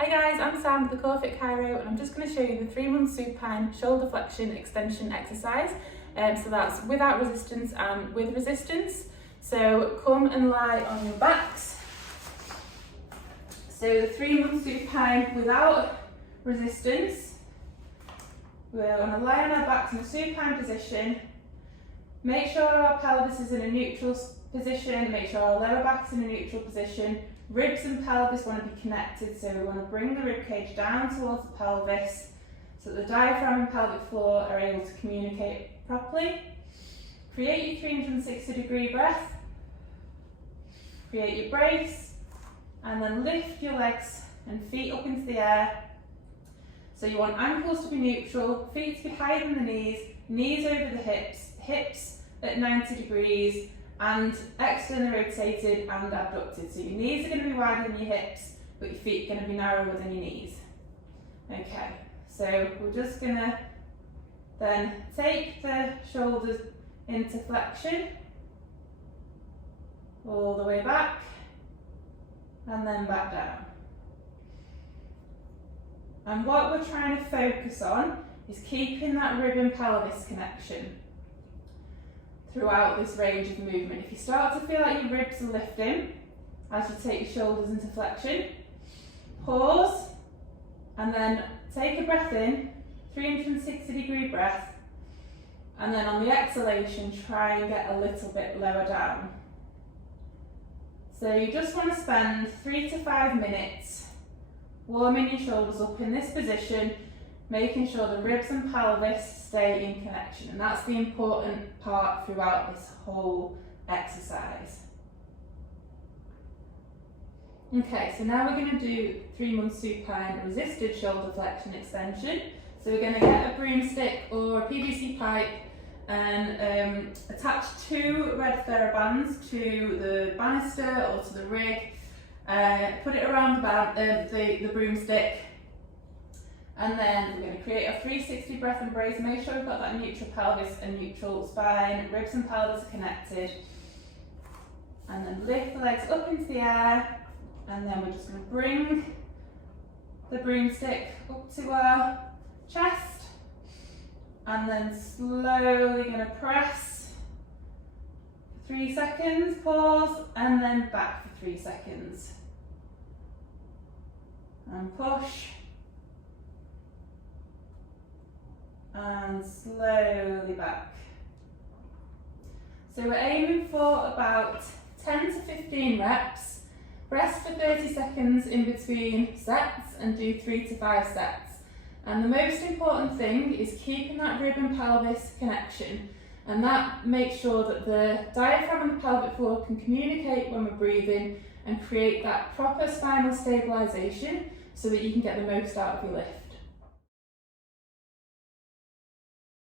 Hi guys, I'm Sam with the CoreFit Chiro and I'm just going to show you the 3-month supine shoulder flexion extension exercise. So that's without resistance and with resistance. So come and lie on your backs. So the 3-month supine without resistance. We're going to lie on our backs in a supine position. Make sure our pelvis is in a neutral position, make sure our lower back is in a neutral position. Ribs and pelvis want to be connected, so we want to bring the rib cage down towards the pelvis so that the diaphragm and pelvic floor are able to communicate properly. Create your 360-degree breath, create your brace, and then lift your legs and feet up into the air. So you want ankles to be neutral, feet to be higher than the knees, knees over the hips, hips at 90 degrees, and externally rotated and abducted. So your knees are going to be wider than your hips, but your feet are going to be narrower than your knees. Okay, so we're just going to then take the shoulders into flexion, all the way back, and then back down. And what we're trying to focus on is keeping that rib and pelvis connection throughout this range of movement. If you start to feel like your ribs are lifting as you take your shoulders into flexion, pause and then take a breath in, 360-degree breath, and then on the exhalation try and get a little bit lower down. So you just want to spend 3 to 5 minutes warming your shoulders up in this position, making sure the ribs and pelvis stay in connection, and that's the important part throughout this whole exercise. Okay, so now we're going to do 3-month supine resisted shoulder flexion extension. So we're going to get a broomstick or a PVC pipe and attach 2 red TheraBands to the banister or to the rig. Put it around the broomstick. And then we're going to create a 360 breath and brace. Make sure we've got that neutral pelvis and neutral spine. Ribs and pelvis are connected. And then lift the legs up into the air. And then we're just going to bring the broomstick up to our chest. And then slowly going to press for 3 seconds, pause, and then back for 3 seconds. And push. And slowly back. So we're aiming for about 10 to 15 reps. Rest for 30 seconds in between sets and do 3 to 5 sets. And the most important thing is keeping that rib and pelvis connection, and that makes sure that the diaphragm and the pelvic floor can communicate when we're breathing and create that proper spinal stabilisation so that you can get the most out of your lift.